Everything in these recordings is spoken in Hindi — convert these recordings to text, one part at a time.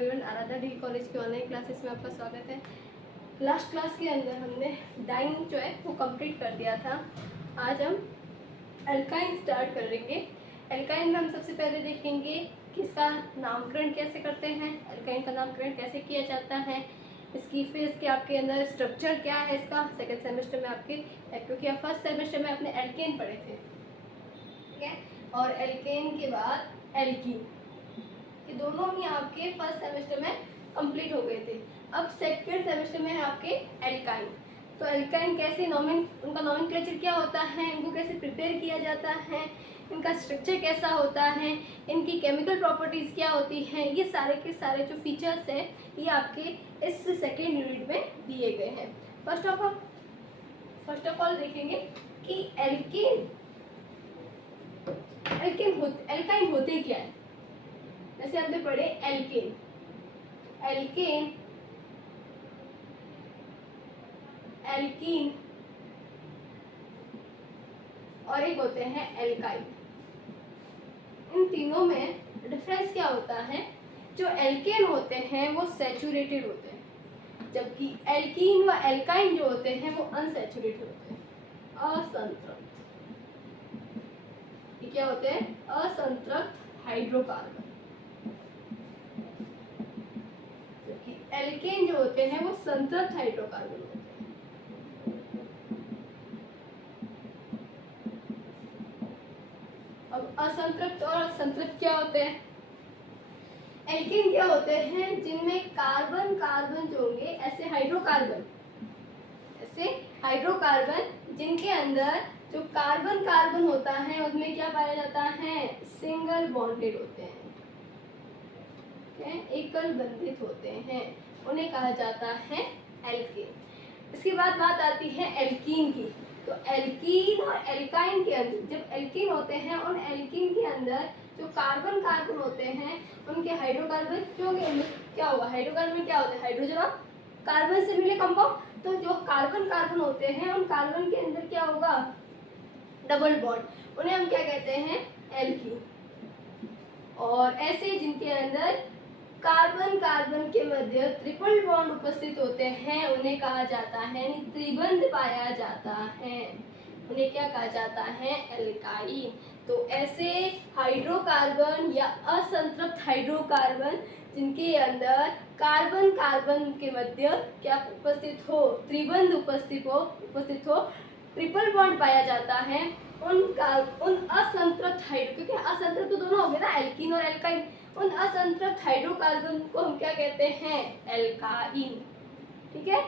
एवरीवन, आराध्या डिग्री कॉलेज के ऑनलाइन क्लासेस में आपका स्वागत है। लास्ट क्लास के अंदर हमने डाइन जो है वो कंप्लीट कर दिया था। आज हम एल्काइन स्टार्ट करेंगे। एल्काइन में हम सबसे पहले देखेंगे कि इसका नामकरण कैसे करते हैं, एल्काइन का नामकरण कैसे किया जाता है, इसकी फिर इसके आपके अंदर स्ट्रक्चर क्या है इसका। सेकेंड सेमेस्टर में आपके, क्योंकि आप फर्स्ट सेमेस्टर में अपने एल्केन पढ़े थे, ठीक है, और एल्केन के बाद एल्कीन, ये दोनों ही आपके फर्स्ट सेमेस्टर में कंप्लीट हो गए थे। अब सेकेंड सेमेस्टर में है आपके एल्काइन। तो एल्काइन कैसे उनका नॉमेनक्लेचर क्या होता है, इनको कैसे प्रिपेयर किया जाता है, इनका स्ट्रक्चर कैसा होता है, इनकी केमिकल प्रॉपर्टीज़ क्या होती हैं, ये सारे के सारे जो फीचर्स हैं ये आपके इस सेकेंड यूनिट में दिए गए हैं। फर्स्ट ऑफ ऑल देखेंगे कि एल्काइन होते क्या है। जैसे हमने पढ़े एल्केन, एल्कीन और एक होते हैं एल्काइन। इन तीनों में डिफरेंस क्या होता है, जो एल्केन होते हैं वो सैचुरेटेड होते हैं, जबकि एल्कीन व एल्काइन जो होते हैं वो अनसैचुरेटेड होते हैं, असंतृप्त। ये क्या होते हैं, असंतृप्त हाइड्रोकार्बन। एल्केन जो होते हैं वो संतृप्त हाइड्रोकार्बन होते हैं। अब असंतृप्त और संतृप्त क्या होते हैं। एल्केन क्या होते हैं, जिनमें कार्बन कार्बन जो होंगे ऐसे हाइड्रोकार्बन जिनके अंदर जो कार्बन कार्बन होता है उसमें क्या पाया जाता है, सिंगल बॉन्डेड होते हैं, एकल बंधित होते हैं, उन्हें कहा जाता है एल्केन। इसके बाद बात आती है एल्कीन की। तो एल्कीन और एल्काइन के अंदर, जब एल्कीन होते हैं उन एल्कीन के अंदर जो कार्बन कार्बन होते हैं उनके हाइड्रोकार्बन क्या होगा, हाइड्रोकार्बन क्या होते हैं, हाइड्रोजन और कार्बन से मिले कंपाउंड। तो जो कार्बन कार्बन होते हैं उन कार्बन के अंदर क्या होगा, डबल बॉन्ड, उन्हें हम क्या कहते हैं, एल्कीन। और ऐसे जिनके अंदर कार्बन कार्बन के मध्य ट्रिपल बॉन्ड उपस्थित होते हैं उन्हें कहा जाता है, त्रिबंध पाया जाता है, उन्हें क्या कहा जाता है, एल्काइन। तो ऐसे हाइड्रोकार्बन या असंतृप्त हाइड्रोकार्बन जिनके अंदर कार्बन कार्बन के मध्य क्या उपस्थित हो, त्रिबंध उपस्थित हो, ट्रिपल बॉन्ड पाया जाता है, उन असंतृप्त क्योंकि असंतृप्त तो दोनों हो गए ना, एल्कीन और एल्काइन, उन असंतृप्त हाइड्रोकार्बन को हम क्या कहते हैं, एल्काइन। ठीक है,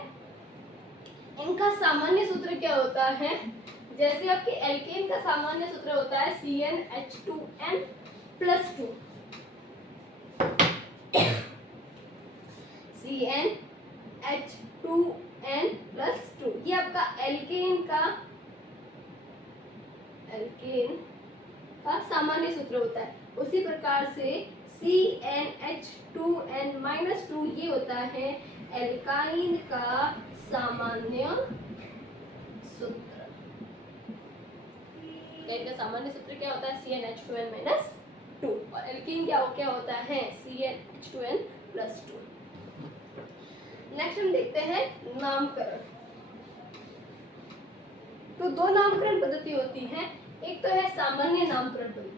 इनका सामान्य सूत्र क्या होता है, जैसे आपके एल्केन का सामान्य सूत्र होता है CnH2n+2, CnH2n+2, ये आपका एल्केन का सामान्य सूत्र होता है। उसी प्रकार से CnH2n-2 ये होता है एल्काइन का सामान्य सूत्र। एल्काइन का सामान्य सूत्र क्या होता है, CnH2n-2, और एल्कीन क्या होता है, CnH2n+2। नेक्स्ट हम देखते हैं नामकरण। तो दो नामकरण पद्धति होती है, एक तो है सामान्य नामकरण पद्धति,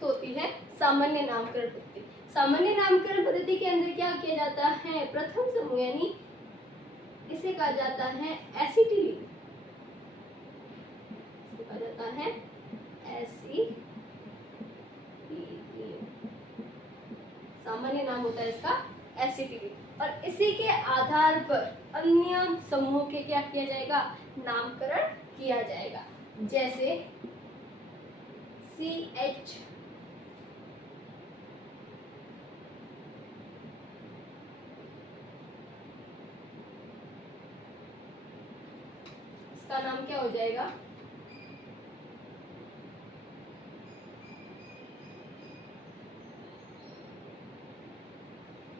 तो होती है सामान्य नामकरण पद्धति। सामान्य नामकरण पद्धति के अंदर क्या किया जाता है, प्रथम समूह यानी इसे कहा जाता है एसिटिलीन, कहा जाता है एसिटिलीन, सामान्य नाम होता है इसका एसिटिलीन। और इसी के आधार पर अन्य समूह के क्या किया जाएगा, नामकरण किया जाएगा। जैसे CH, इसका नाम क्या हो जाएगा,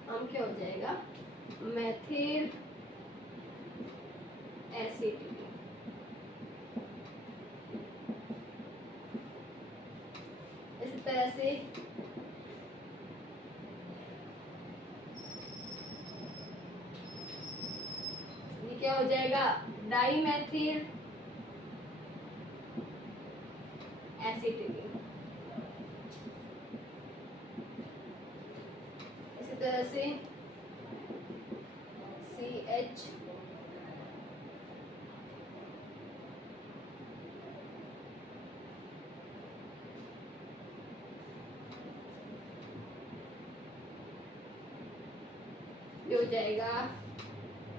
नाम क्या हो जाएगा, मेथिल एसिटिलीन। इसी तरह से ये क्या हो जाएगा, डाईमेथिल एसिटिलीन। इसी तरह से CH ये हो जाएगा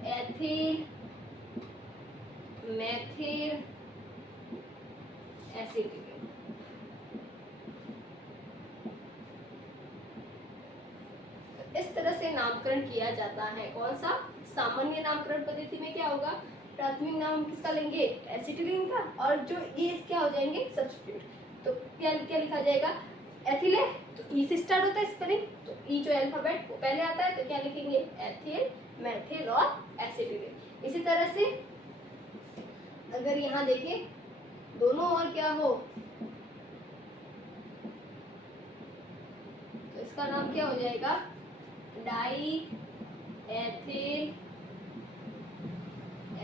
एथिल मेथिल एसिटिलीन। इस तरह से नामकरण किया जाता है। कौन सा, सामान्य नामकरण पद्धति में क्या होगा, प्राथमिक नाम किसका लेंगे, एसिटिलीन का, और जो ये क्या हो जाएंगे सब्स्टिट्यूट। तो क्या क्या लिखा जाएगा, एथिल है तो ई से स्टार्ट होता है स्पेलिंग, तो ई जो अल्फाबेट वो पहले आता है, तो क्या लिखेंगे एथिल मेथिल और एसिटिलीन। इसी तरह से अगर यहाँ देखें दोनों और क्या हो, तो इसका नाम क्या हो जाएगा, डाई एथिल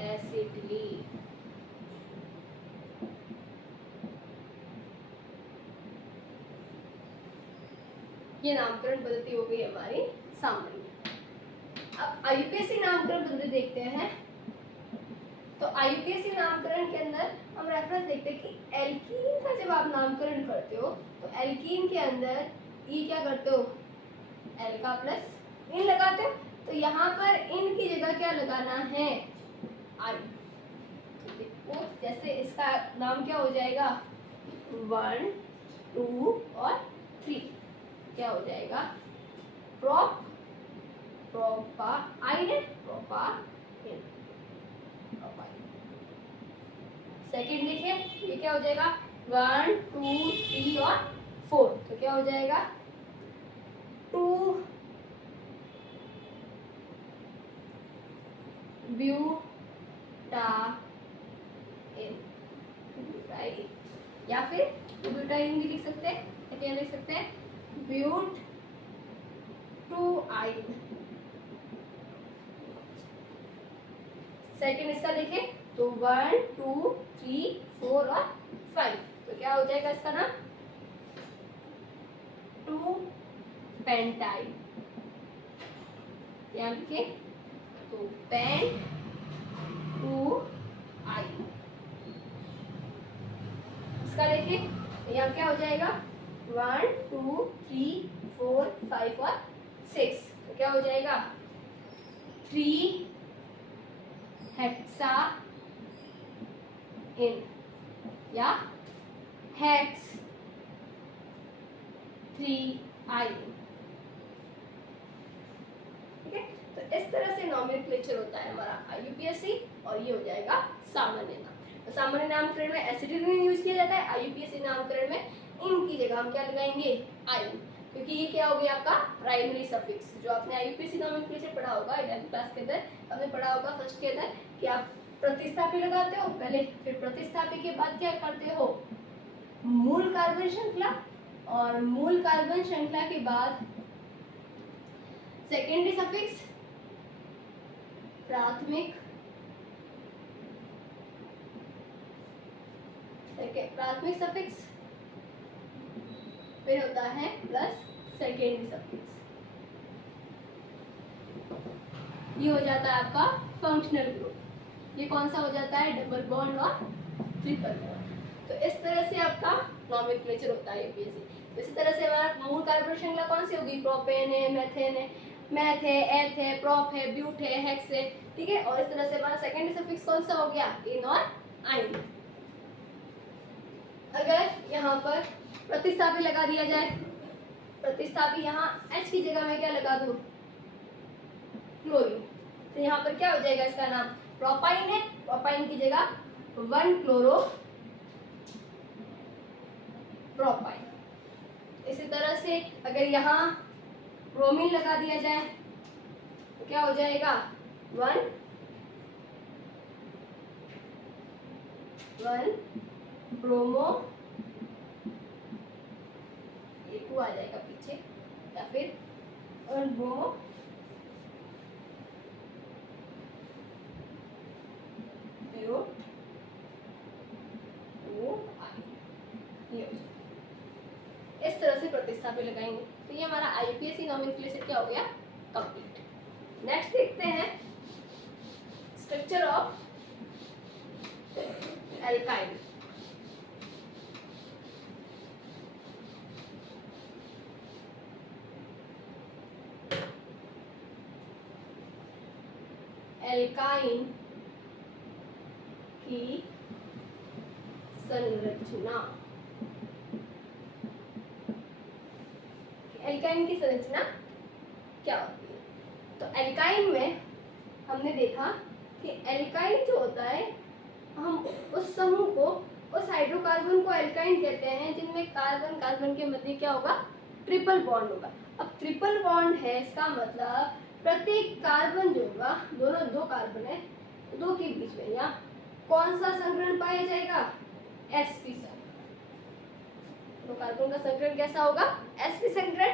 एसिटिलीन। ये नामकरण पद्धति हो गई हमारी सामान्य। अब आईयूपीएसी नामकरण पद्धति देखते हैं। तो आईयूपीएसी नामकरण के अंदर हम रेफरेंस देखते हैं कि एल्कीन का जब आप नामकरण करते हो तो एल्कीन के अंदर ई क्या करते हो, एल्का प्लस इन लगाते हो, तो यहाँ पर इन की जगह क्या लगाना है, आई। तो जैसे इसका नाम क्या हो जाएगा, 1 2 और 3 क्या हो जाएगा, प्रोप प्रोपाइन प्रोपाइन। सेकेंड देखिए ये क्या हो जाएगा, 1 2 3 और 4, तो क्या हो जाएगा 2 ब्यूटाइन, ब्यूटाइन, या फिर ब्यूटाइन भी लिख सकते हैं, क्या लिख सकते हैं, ब्यूट टू आइन। सेकेंड इसका देखें तो 1 2 3 4 और 5, तो क्या हो जाएगा इसका नाम, 2 पेंटाइन। क्या लिखे, तो पेंट 2 आइन। इसका देखिए यहाँ क्या हो जाएगा, 1 2 3 4 5 और 6, तो क्या हो जाएगा 3 हेक्सा इन या हेक्स 3 आइन। ठीक है, तो इस तरह से नॉमेनक्लेचर होता है हमारा आईयूपीएसी, और ये हो जाएगा सामान्य नाम। तो सामान्य नामकरण में एसिटिलीन यूज किया जाता है, आईयूपीएसी नामकरण में इन की जगह हम क्या लगाएंगे, आइन, क्योंकि ये क्या हो गया आपका प्राइमरी सफिक्स। जो आपने आईयूपीएसी नॉमेनक्लेचर पढ़ा होगा 11th क्लास के अंदर, आपने पढ़ा होगा फर्स्ट के अंदर कि आप प्रतिस्थापी लगाते हो पहले, फिर प्रतिस्थापी के बाद क्या करते हो, मूल कार्बन श्रृंखला, और मूल कार्बन श्रृंखला के बाद सेकेंडरी सफिक्स, प्राथमिक प्राथमिक सफिक्स, फिर होता है प्लस सेकेंडरी सफिक्स। ये हो जाता है आपका फंक्शनल ग्रुप। ये कौन सा हो जाता है, डबल बॉन्ड और ट्रिपल बॉन्ड। तो इस तरह से आपका नॉमेनक्लेचर होता है यूपीएससी। इसी तरह से हमारा मूल कार्बन श्रृंखला कौन सी होगी, प्रोपेन है, मेथेन है, मैथ है, एथ है, प्रोप है, ब्यूट है, हेक्स है। ठीक है, और इस तरह से हमारा सेकेंडरी सफिक्स कौन सा हो गया, इन और आइन। अगर यहाँ पर प्रतिस्थापी लगा दिया जाए, प्रतिस्थापी यहाँ H की जगह में क्या लगा दूं, क्लोरीन, तो यहाँ पर क्या हो जाएगा, इसका नाम प्रोपाइन है, प्रोपाइन की जगह 1 क्लोरो प्रोपाइन। इसी तरह से अगर यहाँ ब्रोमीन लगा दिया जाए तो क्या हो जाएगा, 1 1 ब्रोमो, ये 2 आ जाएगा पीछे, या फिर 1 ब्रोमो ब्यूट इस तरह से प्रतिस्थापन लगाएंगे। तो ये हमारा आईयूपीएसी नोमेनक्लेचर क्या हो गया, कंप्लीट। नेक्स्ट देखते हैं स्ट्रक्चर ऑफ एल्काइल। एल्काइन की संरचना, एल्काइन की संरचना क्या होती है। तो एल्काइन में हमने देखा कि एल्काइन जो होता है, हम उस समूह को, उस हाइड्रोकार्बन को एल्काइन कहते हैं जिनमें कार्बन कार्बन के मध्य क्या होगा, ट्रिपल बॉन्ड होगा। अब ट्रिपल बॉन्ड है, इसका मतलब प्रत्येक कार्बन जो होगा, दोनों 2 कार्बन है, 2 के बीच में यहाँ कौन सा संकरण पाया जाएगा, sp संकरण। 2 कार्बन का संकरण कैसा होगा, sp संकरण।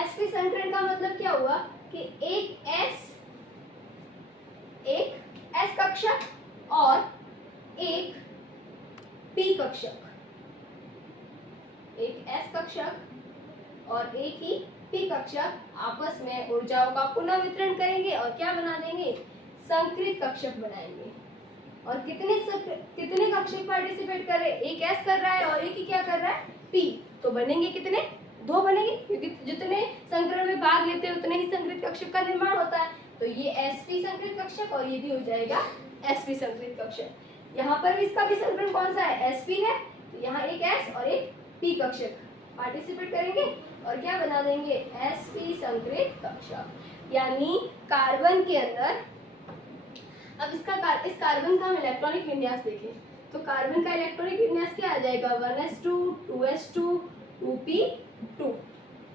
sp संकरण का मतलब क्या हुआ कि एक s कक्षक और एक p कक्षक, एक s कक्षक और एक ही p कक्षक आपस में ऊर्जाओं का पुनः वितरण करेंगे और क्या बना देंगे, संकृत कक्षक बनाएंगे। और कितने कक्षक पार्टिसिपेट कर रहे हैं, एक s कर रहा है और एक ही क्या कर रहा है, p। तो बनेंगे कितने, 2 बनेंगे, क्योंकि जितने संकरण में भाग लेते हैं उतने ही संकृत कक्षक का निर्माण होता है। तो ये sp संकृत कक्षक और ये भी हो जाएगा sp संकृत कक्षक। यहाँ पर भी इसका भी संकरण कौन सा है, sp है, तो यहाँ एक s और एक p कक्षक पार्टिसिपेट करेंगे और क्या बना देंगे, sp संकृत कक्षक। यानी कार्बन के अंदर, अब इस कार्बन का हम इलेक्ट्रॉनिक विन्यास देखें तो कार्बन का इलेक्ट्रॉनिक विन्यास क्या आ जाएगा, 1s2 2s2 2p2।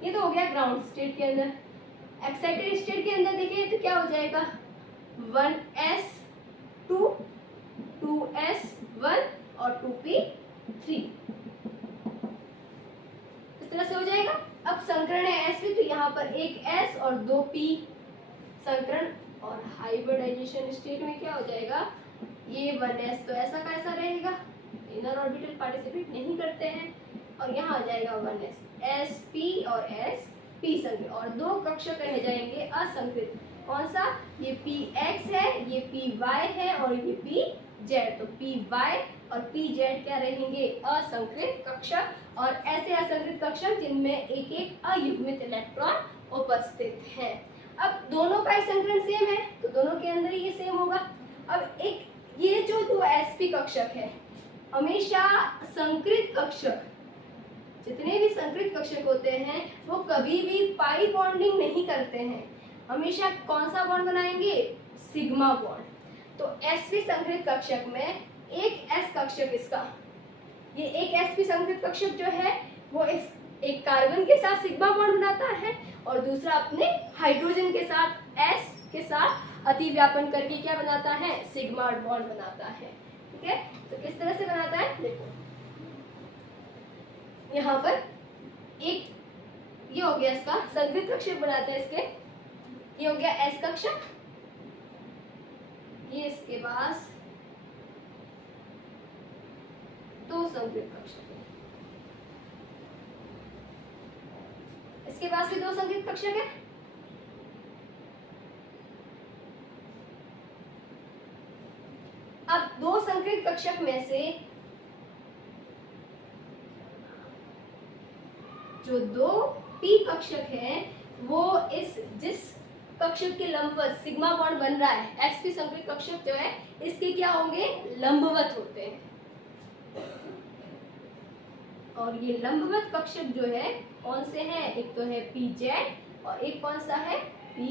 ये तो हो गया ग्राउंड स्टेट के अंदर। एक्साइटेड स्टेट के अंदर देखें तो क्या हो जाएगा, 1s2 2s1 और 2p3, इस तरह से हो जाएगा। अब संकरण है sp, तो यहाँ पर एक s और 2p संकरण, और हाइब्रिडाइजेशन स्टेट में क्या हो जाएगा, ये 1s तो ऐसा का ऐसा रहेगा, इनर ऑर्बिटल पार्टिसिपेट नहीं करते हैं, और यहाँ आ जाएगा 1s sp और sp संकृत, और 2 कक्षक रह जाएंगे असंकृत। कौन सा, ये px है, ये py है और ये pz। तो py और pz क्या रहेंगे, असंकृत कक्षक, और ऐसे असंकृत कक्षक जिनमें एक एक अयुग्मित इलेक्ट्रॉन उपस्थित है। अब दोनों का ही संकरण सेम है तो दोनों के अंदर ये सेम होगा। अब एक ये जो 2 sp कक्षक है, हमेशा संकृत कक्षक, जितने भी संकृत कक्षक होते हैं वो कभी भी पाई बॉन्डिंग नहीं करते हैं, हमेशा कौन सा बॉन्ड बनाएंगे, सिग्मा बॉन्ड। तो sp संकृत कक्षक में एक s कक्षक, इसका ये एक sp संकृत कक्षक जो है वो इस एक कार्बन के साथ सिग्मा बॉन्ड बनाता है और दूसरा अपने हाइड्रोजन के साथ s के साथ अतिव्यापन करके क्या बनाता है, सिग्मा बॉन्ड बनाता है। ठीक है, तो किस तरह से बनाता है, देखो यहाँ पर एक ये हो गया इसका संकृत कक्षक बनाते हैं, इसके ये हो गया s कक्षक, ये इसके पास 2 संकृत कक्षक, इसके पास भी 2 संकृत कक्षक है। अब 2 संकृत कक्षक में से जो 2 p कक्षक है वो जिस कक्षक के लंबवत सिग्मा बॉन्ड बन रहा है, sp संकृत कक्षक जो है इसके क्या होंगे, लंबवत होते हैं। और ये लंबवत कक्षक जो है कौन से हैं, एक तो है pz और एक कौन सा है py।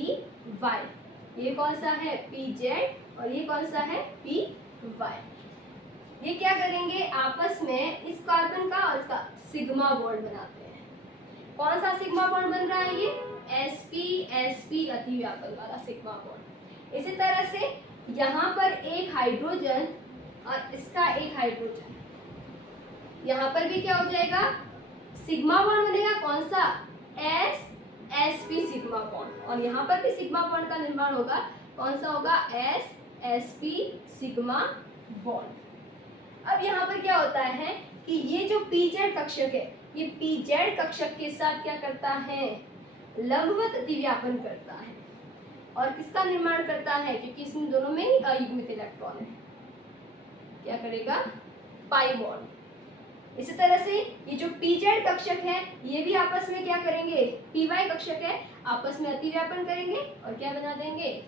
ये कौन सा है pz और ये कौन सा है py। ये क्या करेंगे, आपस में इस कार्बन का और इसका सिग्मा बॉन्ड बनाते हैं। कौन सा सिग्मा बॉन्ड बन रहा है, ये sp sp अतिव्यापन वाला सिग्मा बॉन्ड। इसी तरह से यहाँ पर एक हाइड्रोजन और इसका एक हाइड्रोजन। यहाँ पर भी क्या हो जाएगा, सिग्मा बॉन्ड बनेगा, कौन सा, S S P sigma bond, और यहाँ पर भी सिग्मा बॉन्ड का निर्माण होगा, कौन सा होगा, S S P sigma bond. अब यहाँ पर क्या होता है कि ये जो पीजेड कक्षक है, ये पीजेड कक्षक के साथ क्या करता है, लंबवत अतिव्यापन करता है, और किसका निर्माण करता है, क्योंकि इसमें दोनों में ही अयुग्मित इलेक्ट्रॉन है, क्या करेगा, पाई बॉन्ड। इसी तरह से ये जो पीजेड कक्षक है, ये भी आपस में क्या करेंगे, पीवाई कक्षक है, आपस में अतिव्यापन करेंगे और क्या बना देंगे,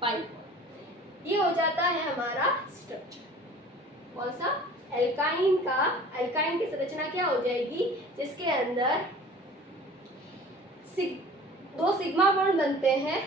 पाई बॉन्ड। ये हो जाता है हमारा स्ट्रक्चर, कौन सा, एल्काइन का। एल्काइन की संरचना क्या हो जाएगी, जिसके अंदर दो सिग्मा बॉन्ड बनते हैं,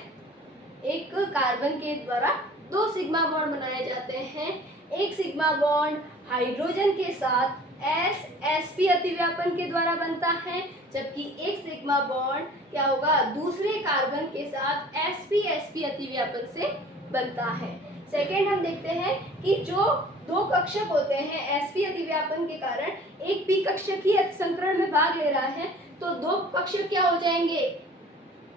एक कार्बन के द्वारा दो सिग्मा बॉन्ड बनाए जाते हैं, एक सिग्मा बॉन्ड हाइड्रोजन के साथ एस-एस-पी अतिव्यापन के द्वारा बनता है, जबकि एक सिग्मा बॉन्ड क्या होगा, दूसरे कार्बन के साथ एस-पी-एस-पी अतिव्यापन से बनता है। सेकेंड हम देखते हैं कि जो दो कक्षक होते हैं एस-पी अतिव्यापन के कारण एक पी कक्षक ही संकरण में भाग ले रहा है, तो दो कक्षक क्या हो जाएंगे,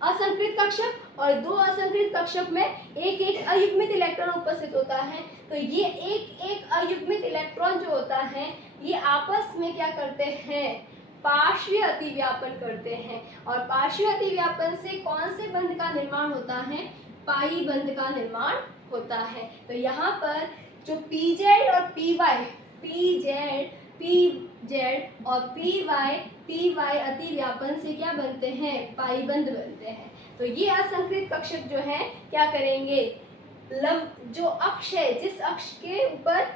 असंकृत कक्षक, और दो असंकृत कक्षक में एक एक अयुग्मित इलेक्ट्रॉन उपस्थित होता है। तो ये एक एक अयुग्मित इलेक्ट्रॉन जो होता है, ये आपस में क्या करते हैं, पार्श्वीय अतिव्यापन करते हैं, और पार्श्वीय अतिव्यापन से कौन से बंध का निर्माण होता है, पाई बंध का निर्माण होता है। तो यहाँ पर जो पीजेड और पीवाई, पीजेड और पीवाई अतिव्यापन से क्या बनते हैं, पाई बंध बनते हैं। तो ये असंकृत कक्षक जो है क्या करेंगे, जो अक्ष है, जिस अक्ष के ऊपर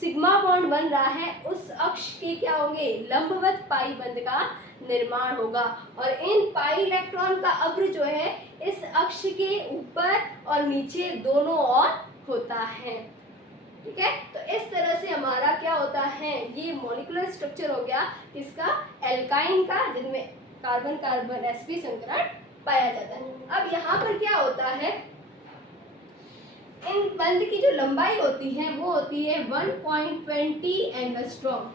सिग्मा बॉन्ड बन रहा है, उस अक्ष के क्या होंगे, लंबवत पाई बंध का निर्माण होगा, और इन पाई इलेक्ट्रॉन का अग्र जो है इस अक्ष के ऊपर और नीचे दोनों ओर होता है। ठीक है, तो इस तरह से हमारा क्या होता है, ये मॉलिक्यूलर स्ट्रक्चर हो गया इसका, एल्काइन का, जिनमें कार्बन कार्बन sp संकरण पाया जाता है। अब यहाँ पर क्या होता है, इन बंध की जो लंबाई होती है वो होती है 1.20 एंगस्ट्रॉम।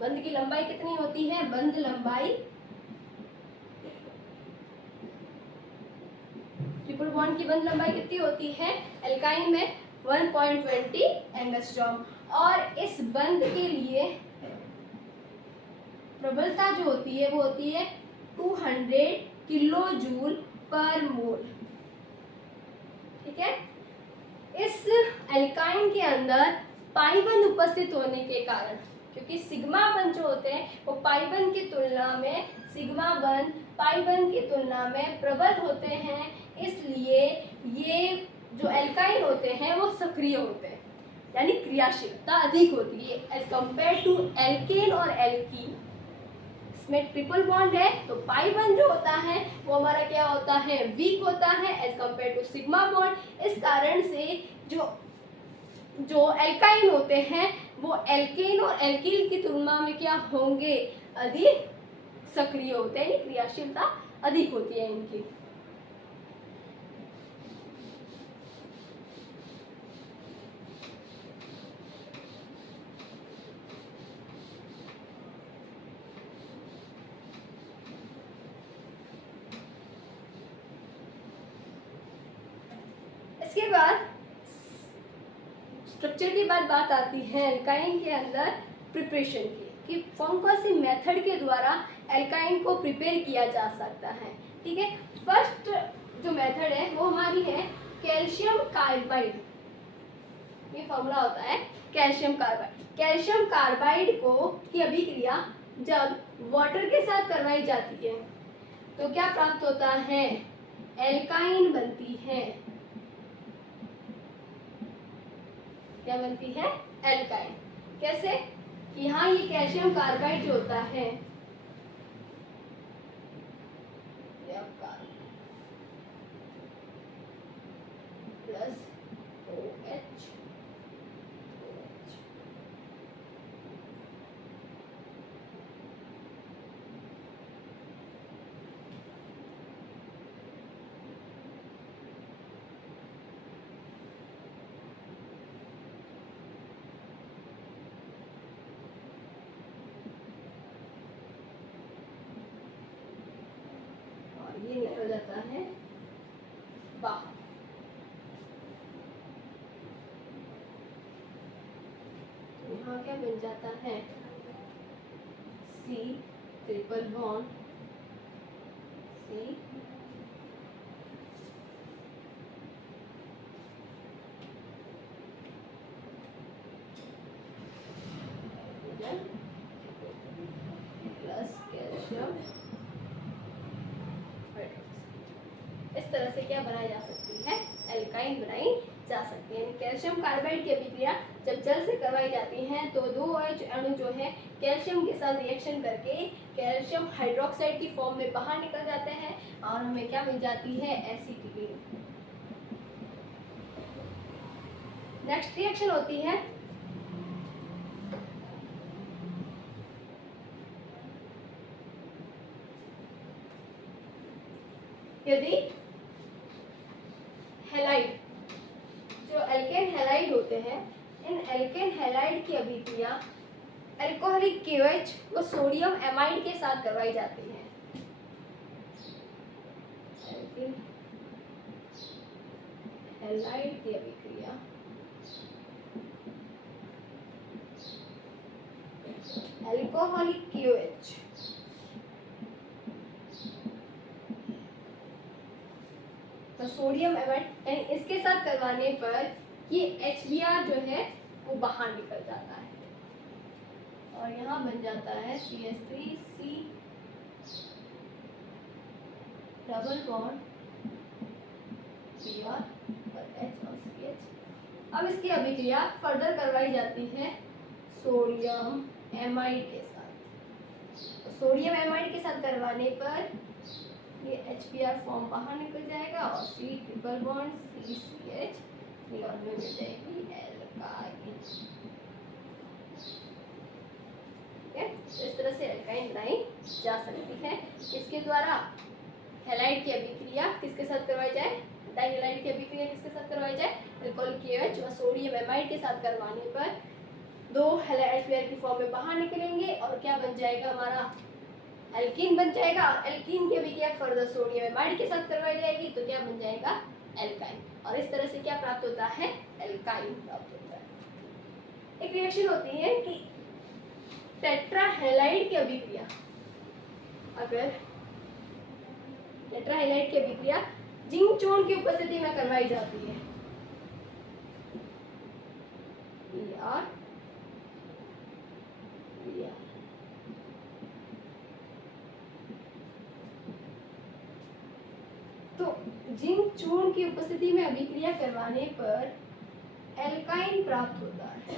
बंध की लंबाई कितनी होती है, बंध लंबाई, ट्रिपल बॉन्ड की बंध लंबाई कितनी होती है एल्काइन में, 1.20 एंगस्ट्रॉम, और इस बंध के लिए प्रबलता जो होती है वो होती है 200 किलो जूल पर मोल। ठीक है, इस एल्काइन के अंदर पाई बंध उपस्थित होने के कारण, क्योंकि सिग्मा बंध जो होते हैं वो पाई बंध की तुलना में, सिग्मा बंध पाई बंध की तुलना में प्रबल होते हैं, इसलिए ये जो एल्काइन होते हैं वो सक्रिय होते हैं, यानी क्रियाशीलता अधिक होती है एज कंपेयर टू एल्केन और एल्कीन। इसमें ट्रिपल बॉन्ड है तो पाई बॉन्ड जो होता है वो हमारा क्या होता है, वीक होता है as compare to sigma bond. इस कारण से जो एल्काइन होते हैं वो एल्केन और एल्कीन की तुलना में क्या होंगे, अधिक सक्रिय होते हैं, क्रियाशीलता अधिक होती है इनकी। इसके बाद स्ट्रक्चर की बात आती है एल्काइन के अंदर प्रिपरेशन की, कि कौन कौन सी मेथड के द्वारा एल्काइन को प्रिपेयर किया जा सकता है। ठीक है, फर्स्ट जो मेथड है वो हमारी है कैल्शियम कार्बाइड। ये फॉर्मूला होता है कैल्शियम कार्बाइड। कैल्शियम कार्बाइड को की अभिक्रिया जब वाटर के साथ करवाई जाती है तो क्या प्राप्त होता है, एल्काइन बनती है। क्या बनती है, एल्काइन। कैसे, कि यहाँ ये कैल्शियम कार्बाइड जो होता है प्लस OH, जाता है बाहर। तो यहाँ क्या बन जाता है C triple bond C plus calcium hydroxide. इस तरह से क्या बनाई जा सकती है, एल्काइन बनाई जा सकती है। कैल्शियम कार्बाइड की अभिक्रिया जब जल से करवाई जाती है तो दो OH अणु जो है कैल्शियम के साथ रिएक्शन करके कैल्शियम हाइड्रोक्साइड की फॉर्म में बाहर निकल जाते हैं और हमें क्या मिल जाती है, एसिटिलीन। नेक्स्ट रिएक्शन होती है यदि हैलाइड, जो एल्केन हैलाइड होते हैं, इन एल्केन हैलाइड की अभिक्रिया अल्कोहलिक KOH व सोडियम एमाइड के साथ करवाई जाती है। एल्केन हैलाइड की अभिक्रिया अल्कोहलिक KOH सोडियम एमाइड, यानी इसके साथ करवाने पर ये HBr जो है वो बाहर निकल जाता है और यहाँ बन जाता है CH3C डबल बॉन्ड Br और H और CH। अब इसकी अभिक्रिया फर्दर करवाई जाती है सोडियम एमाइड के साथ। तो सोडियम एमाइड के साथ करवाने पर ये HBr फॉर्म बाहर निकल जाएगा और C ट्रिपल बॉन्ड CCH और में मिल जाएगी एल्काइन। इस तरह से एल्काइन बनाई जा सकती है। इसके द्वारा हैलाइड की अभिक्रिया किसके साथ करवाई जाए, डाइहैलाइड की अभिक्रिया किसके साथ करवाई जाए, अल्कोहलिक KOH व सोडियम एमाइड के साथ करवाने पर दो हैलाइड HBr की फॉर्म में बाहर निकलेंगे और क्या बन जाएगा, हमारा एल्कीन बन जाएगा। एल्कीन की अभिक्रिया फर्दर सोडियम एमाइड के साथ करवाई जाएगी तो क्या बन जाएगा, एल्काइन। और इस तरह से क्या प्राप्त होता है, एल्काइन प्राप्त होता है। एक रिएक्शन होती है कि टेट्राहैलाइड की अभिक्रिया, अगर टेट्राहैलाइड की अभिक्रिया जिंक चूर्ण की उपस्थिति में करवाई जाती है, Br तो जिंक चूर्ण की उपस्थिति में अभिक्रिया करवाने पर एल्काइन प्राप्त होता है।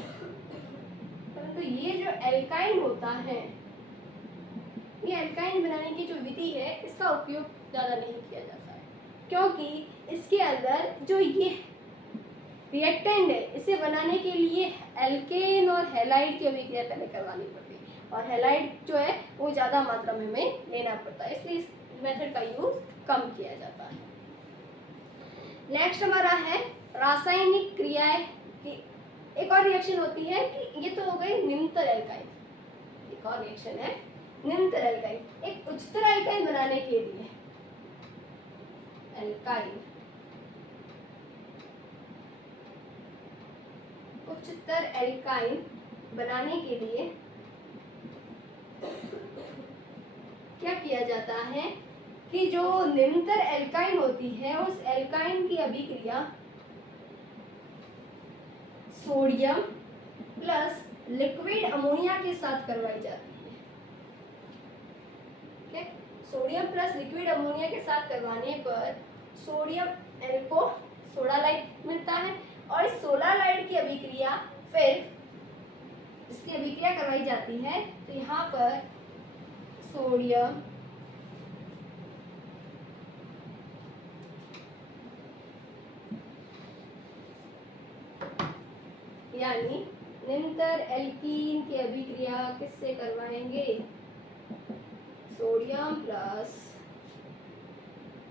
परंतु ये जो एल्काइन होता है, ये एल्काइन बनाने की जो विधि है इसका उपयोग ज़्यादा नहीं किया जाता है, क्योंकि इसके अंदर जो ये रिएक्टेंट है इसे बनाने के लिए एल्केन और हैलाइड की अभिक्रिया पहले करवानी पड़ती है और हैलाइड जो है वो ज़्यादा मात्रा में हमें लेना पड़ता है, इसलिए इस मेथड का यूज कम किया जाता है। नेक्स्ट हमारा है रासायनिक क्रियाएं की एक और रिएक्शन होती है कि ये तो हो गई निम्नतर एल्काइन, एक और रिएक्शन है निम्नतर एल्काइन। एक उच्चतर एल्काइन बनाने के लिए एल्काइन, उच्चतर एल्काइन बनाने के लिए क्या किया जाता है कि जो निम्नतर एल्काइन होती है उस एल्काइन की अभिक्रिया सोडियम प्लस लिक्विड अमोनिया के साथ करवाई जाती है। ठीक है, सोडियम प्लस लिक्विड अमोनिया के साथ करवाने पर सोडियम एल्को सोडालाइट मिलता है और इस सोडालाइट की अभिक्रिया फिर इसकी अभिक्रिया करवाई जाती है तो यहाँ पर सोडियम यानी निम्नतर एल्कीन की अभिक्रिया किससे करवाएंगे, सोडियम प्लस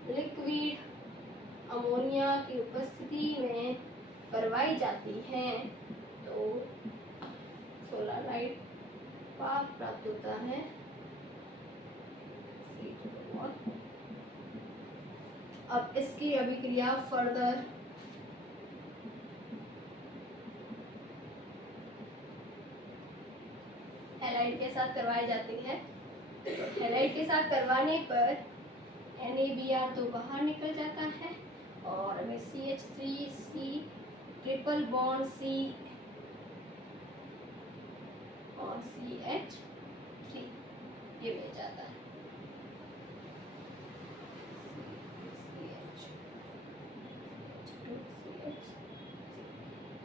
लिक्विड अमोनिया की उपस्थिति में करवाई जाती है तो सोलालाइट प्राप्त होता है। अब इसकी अभिक्रिया फर्दर हैलाइड के साथ करवाई जाती है। हैलाइड के साथ करवाने पर NaBr तो बाहर निकल जाता है और हमें CH3C ट्रिपल बॉन्ड C और CH3 ये मिल जाता है।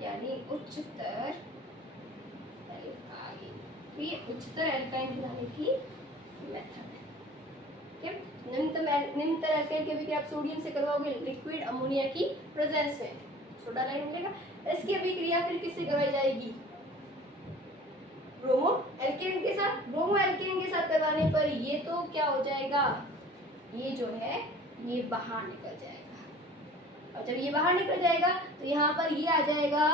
यानी उच्चतर एल्काइन। ये उच्चतर एल्काइन बनाने की मेथड है। ठीक है, निम्नतर एल्काइन की अभिक्रिया आप सोडियम से करवाओगे लिक्विड अमोनिया की प्रेजेंस में, सोडा लाइन मिलेगा। इसकी अभिक्रिया फिर किससे करवाई जाएगी? ब्रोमो एल्केन के साथ। ब्रोमो एल्केन के साथ करवाने पर ये तो क्या हो जाएगा, ये जो है ये बाहर निकल जाएगा, और जब ये बाहर निकल जाएगा तो यहाँ पर ये आ जाएगा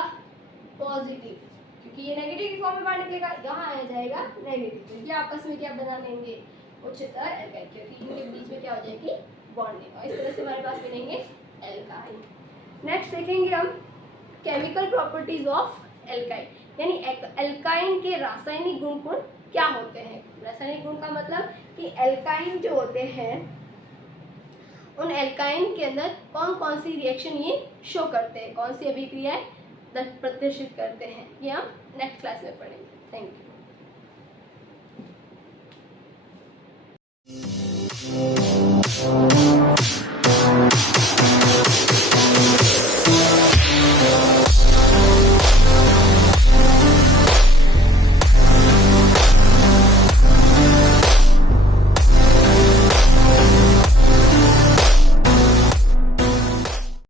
पॉजिटिव, क्योंकि ये नेगेटिव की फॉर्म में बाहर निकलेगा, यहाँ आ जाएगा नेगेटिव। ये आपस में क्या बना लेंगे, उच्चतर एल्काइन, क्योंकि इनके बीच में क्या हो जाएगी बॉन्डिंग, और इस तरह से हमारे पास बनेंगे एल्काइन। नेक्स्ट देखेंगे हम केमिकल प्रॉपर्टीज ऑफ एल्काइन, यानी एल्काइन के रासायनिक गुण क्या होते हैं। रासायनिक गुण का मतलब कि एल्काइन जो होते हैं उन एल्काइन के अंदर कौन कौन सी रिएक्शन ये शो करते हैं, कौन सी अभिक्रियाएं प्रदर्शित करते हैं, ये हम नेक्स्ट क्लास में पढ़ेंगे। Thank you.